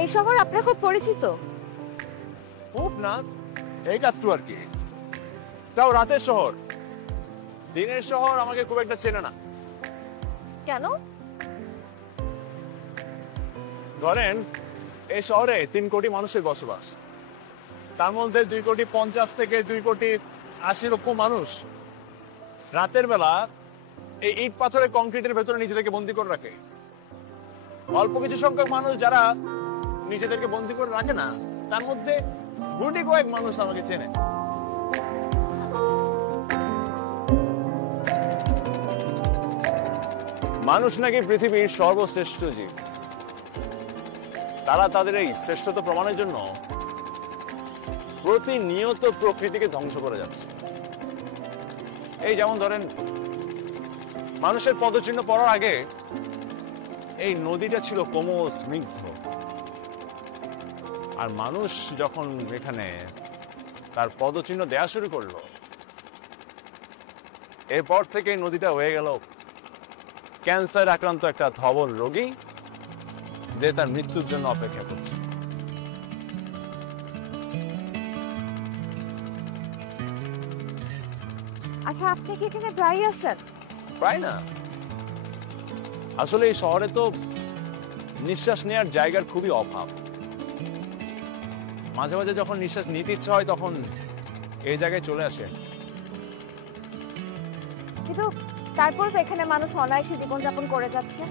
এই শহর আপনার খুব পরিচিত? খুব না, এই কাটটু আর কি। তাও রাতের শহর, দিনের শহর আমাকে খুব একটা চেনে না। কেন? ধরেন এই শহরে 3 কোটি মানুষের বসবাস, তার মধ্যে 2,50,00,000 থেকে 2,80,00,000 মানুষ রাতের বেলা এই ইট পাথরের কংক্রিটের ভেতরে নিজেদেরকে বন্দি করে রাখে। অল্প কিছু সংখ্যক মানুষ যারা নিজেদেরকে বন্দি করে রাখে না, তার মধ্যে গুটি কয়েক মানুষ আমাকে চেনে। মানুষ নাকি পৃথিবীর সর্বশ্রেষ্ঠ জীব। তারা তাদের এই শ্রেষ্ঠত্ব প্রমাণের জন্য প্রতিনিয়ত প্রকৃতিকে ধ্বংস করে যাচ্ছে। এই যেমন ধরেন, মানুষের পদচিহ্ন পড়ার আগে এই নদীটা ছিল কোমল স্নিগ্ধ, আর মানুষ যখন এখানে তার পদচিহ্ন দেয়া শুরু করলো, এরপর থেকে এই নদীটা হয়ে গেল ক্যান্সার আক্রান্ত একটা ধবল রোগী, যে তার মৃত্যুর জন্য অপেক্ষা করছে। আচ্ছা, আপনি কি এখানে প্রায় আসেন? প্রায় না, আসলে এই শহরে তো নিঃশ্বাস নেওয়ার জায়গার খুবই অভাব। মাঝে মাঝে যখন নিঃশ্বাস নিতে ইচ্ছা হয়, তখন এই জায়গায় চলে আসে। কিন্তু তারপর তো এখানে মানুষ অনায়াসে জীবনযাপন করে যাচ্ছে।